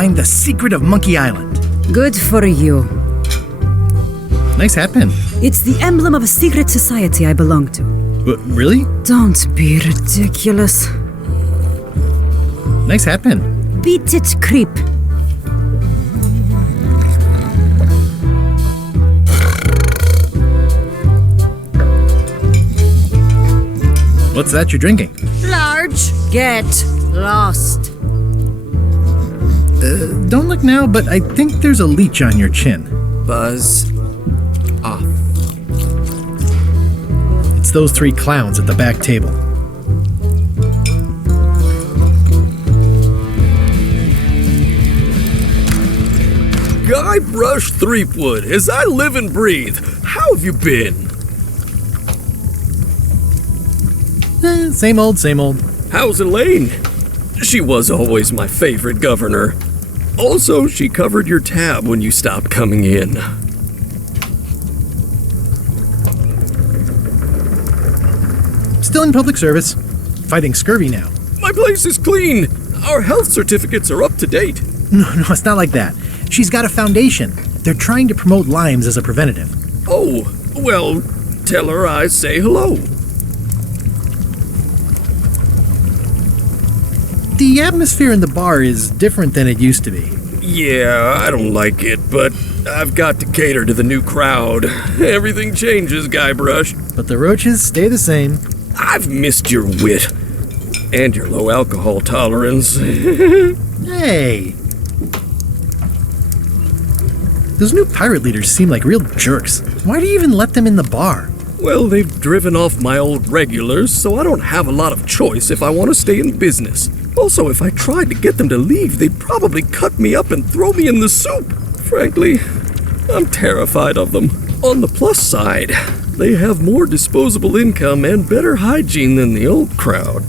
find the secret of Monkey Island. Good for you. Nice hat pin. It's the emblem of a secret society I belong to. Really? Don't be ridiculous. Nice hat pin. Beat it, creep. What's that you're drinking? Large. Get lost. Don't look now, but I think there's a leech on your chin. Buzz off. It's those 3 clowns at the back table. Guybrush Threepwood, as I live and breathe, how have you been? Same old, same old. How's Elaine? She was always my favorite governor. Also, she covered your tab when you stopped coming in. Still in public service. Fighting scurvy now. My place is clean. Our health certificates are up to date. No, it's not like that. She's got a foundation. They're trying to promote Lyme's as a preventative. Oh, well, tell her I say hello. The atmosphere in the bar is different than it used to be. Yeah, I don't like it, but I've got to cater to the new crowd. Everything changes, Guybrush. But the roaches stay the same. I've missed your wit. And your low alcohol tolerance. Hey! Those new pirate leaders seem like real jerks. Why do you even let them in the bar? Well, they've driven off my old regulars, so I don't have a lot of choice if I want to stay in business. Also, if I tried to get them to leave, they'd probably cut me up and throw me in the soup. Frankly, I'm terrified of them. On the plus side, they have more disposable income and better hygiene than the old crowd.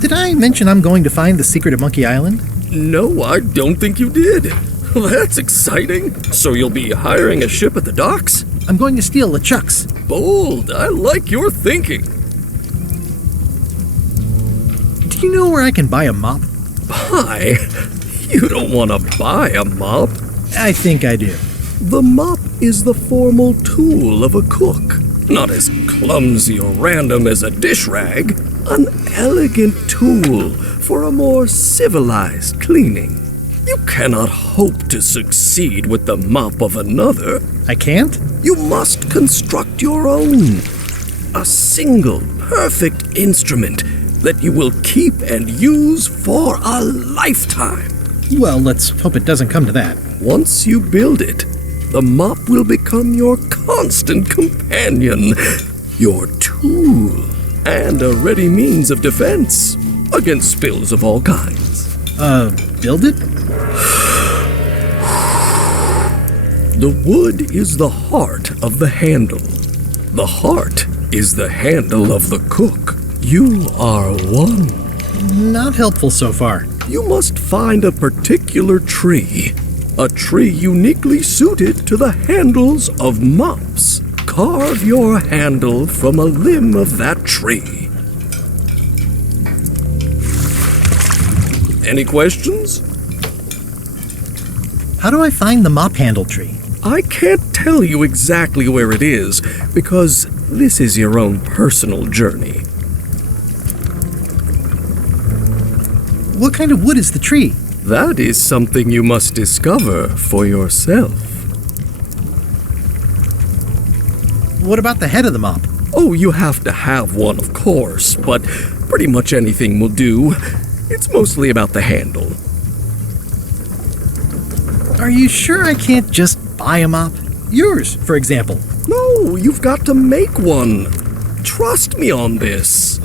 Did I mention I'm going to find the secret of Monkey Island? No, I don't think you did. That's exciting. So you'll be hiring a ship at the docks? I'm going to steal LeChuck's. Bold. I like your thinking. Do you know where I can buy a mop? Buy? You don't want to buy a mop. I think I do. The mop is the formal tool of a cook. Not as clumsy or random as a dish rag. An elegant tool for a more civilized cleaning. You cannot hope to succeed with the mop of another. I can't? You must construct your own. A single, perfect instrument that you will keep and use for a lifetime. Well, let's hope it doesn't come to that. Once you build it, the mop will become your constant companion, your tool, and a ready means of defense against spills of all kinds. Build it? The wood is the heart of the handle. The heart is the handle of the cook. You are one. Not helpful so far. You must find a particular tree. A tree uniquely suited to the handles of mops. Carve your handle from a limb of that tree. Any questions? How do I find the mop handle tree? I can't tell you exactly where it is, because this is your own personal journey. What kind of wood is the tree? That is something you must discover for yourself. What about the head of the mop? Oh, you have to have one, of course, but pretty much anything will do. It's mostly about the handle. Are you sure I can't just buy a mop? Yours, for example. No, you've got to make one. Trust me on this.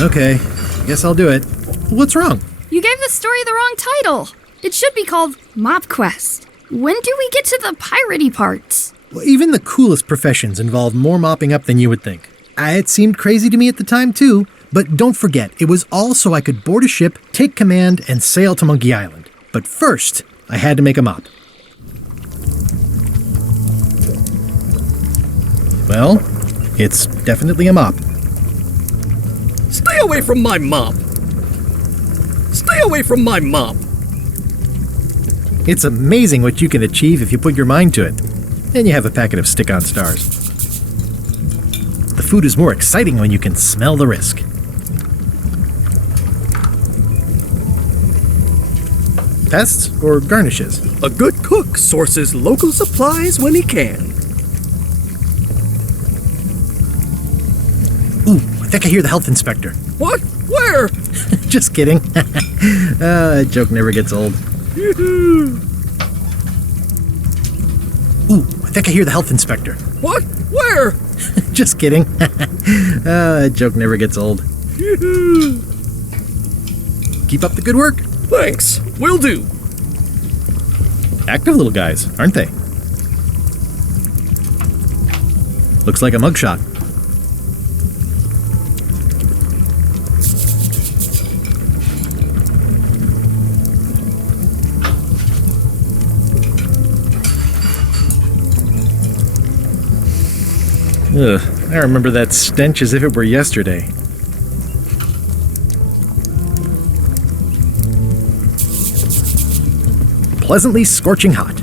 Okay, guess I'll do it. What's wrong? You gave the story the wrong title. It should be called Mop Quest. When do we get to the piratey parts? Well, even the coolest professions involve more mopping up than you would think. It seemed crazy to me at the time, too. But don't forget, it was all so I could board a ship, take command, and sail to Monkey Island. But first, I had to make a mop. Well, it's definitely a mop. Stay away from my mop! Stay away from my mop! It's amazing what you can achieve if you put your mind to it. And you have a packet of stick-on stars. The food is more exciting when you can smell the risk. Pests or garnishes? A good cook sources local supplies when he can. Ooh, I think I hear the health inspector. What? Where? Just kidding. That joke never gets old. Ooh, I think I hear the health inspector. What? Where? Just kidding. That joke never gets old. Keep up the good work. Thanks. Will do. Active little guys, aren't they? Looks like a mugshot. Ugh, I remember that stench as if it were yesterday. Pleasantly scorching hot.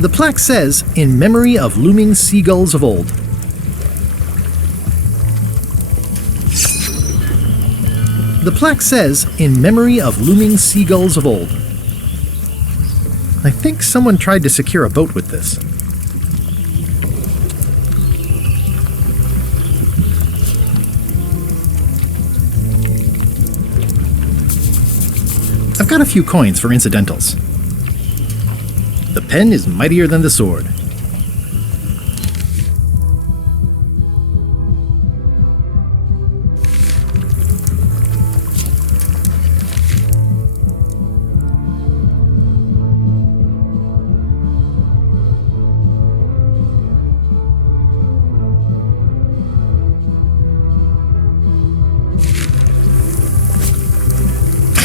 The plaque says, "In memory of looming seagulls of old." The plaque says, "In memory of looming seagulls of old." I think someone tried to secure a boat with this. I've got a few coins for incidentals. The pen is mightier than the sword.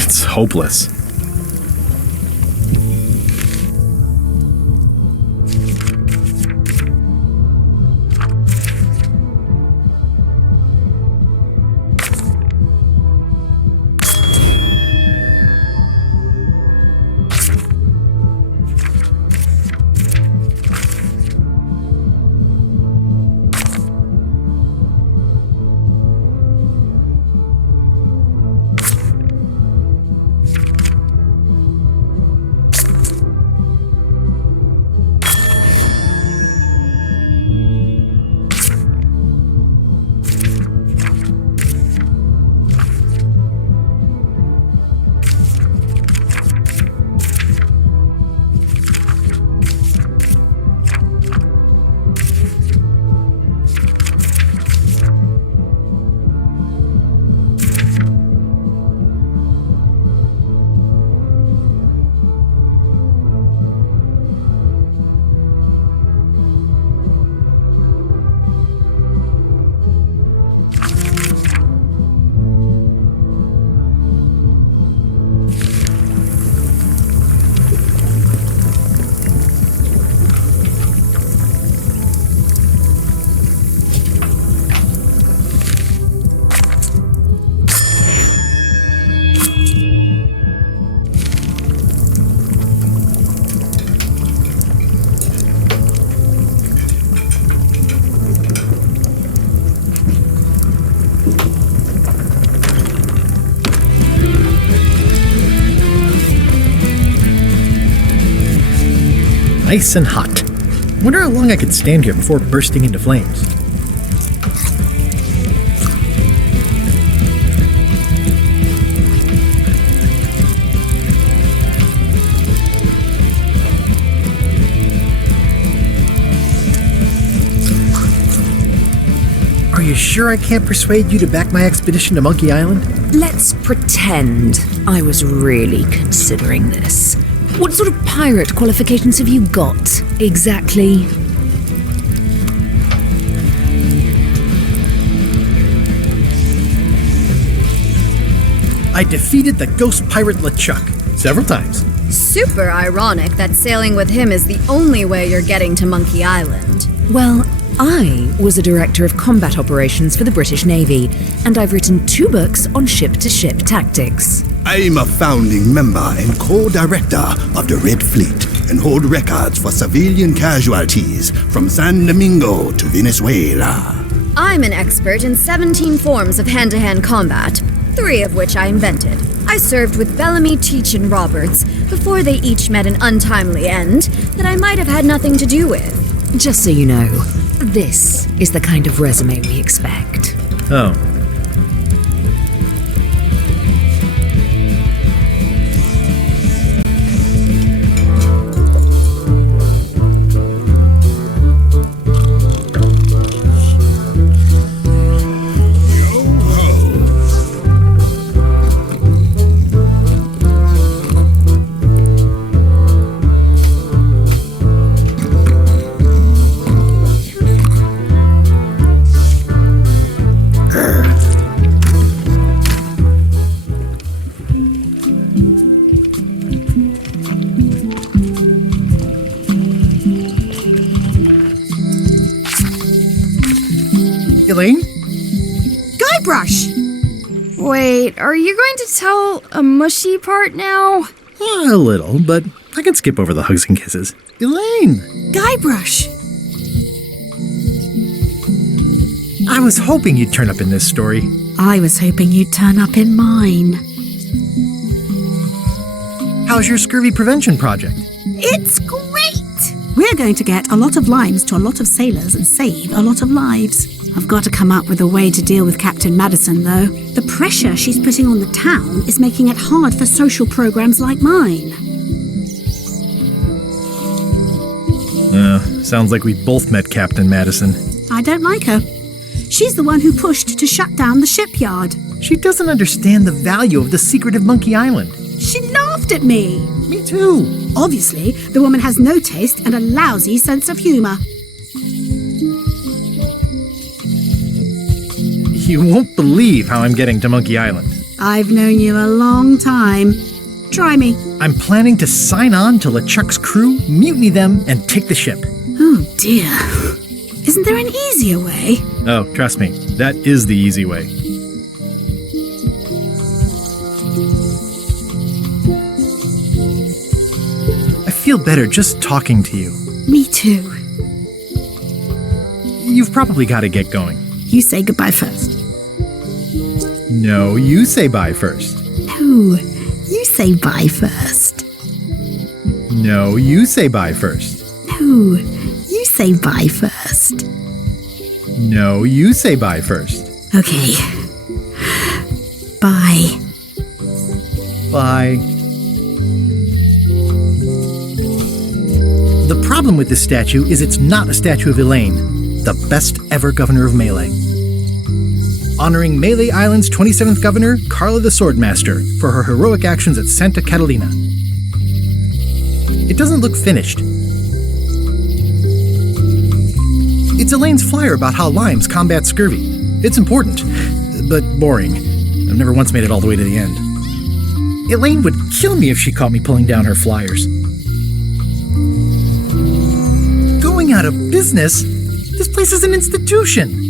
It's hopeless. Nice and hot. Wonder how long I could stand here before bursting into flames. Are you sure I can't persuade you to back my expedition to Monkey Island? Let's pretend I was really considering this. What sort of pirate qualifications have you got, exactly? I defeated the ghost pirate LeChuck several times. Super ironic that sailing with him is the only way you're getting to Monkey Island. Well, I was a director of combat operations for the British Navy, and I've written 2 books on ship-to-ship tactics. I'm a founding member and co-director of the Red Fleet and hold records for civilian casualties from San Domingo to Venezuela. I'm an expert in 17 forms of hand-to-hand combat, 3 of which I invented. I served with Bellamy, Teach, and Roberts before they each met an untimely end that I might have had nothing to do with. Just so you know, this is the kind of resume we expect. Oh. Elaine? Guybrush! Wait, are you going to tell a mushy part now? A little, but I can skip over the hugs and kisses. Elaine! Guybrush! I was hoping you'd turn up in this story. I was hoping you'd turn up in mine. How's your scurvy prevention project? It's great! We're going to get a lot of limes to a lot of sailors and save a lot of lives. I've got to come up with a way to deal with Captain Madison, though. The pressure she's putting on the town is making it hard for social programs like mine. Sounds like we both met Captain Madison. I don't like her. She's the one who pushed to shut down the shipyard. She doesn't understand the value of the secret of Monkey Island. She laughed at me. Me too. Obviously, the woman has no taste and a lousy sense of humor. You won't believe how I'm getting to Monkey Island. I've known you a long time. Try me. I'm planning to sign on to LeChuck's crew, mutiny them, and take the ship. Oh dear. Isn't there an easier way? Oh, trust me, that is the easy way. I feel better just talking to you. Me too. You've probably got to get going. You say goodbye first. No, you say bye first. No, you say bye first. No, you say bye first. No, you say bye first. No, you say bye first. Okay. Bye. Bye. The problem with this statue is it's not a statue of Elaine, the best ever governor of Melée. Honoring Melée Island's 27th governor, Carla the Swordmaster, for her heroic actions at Santa Catalina. It doesn't look finished. It's Elaine's flyer about how limes combat scurvy. It's important, but boring. I've never once made it all the way to the end. Elaine would kill me if she caught me pulling down her flyers. Going out of business? This place is an institution.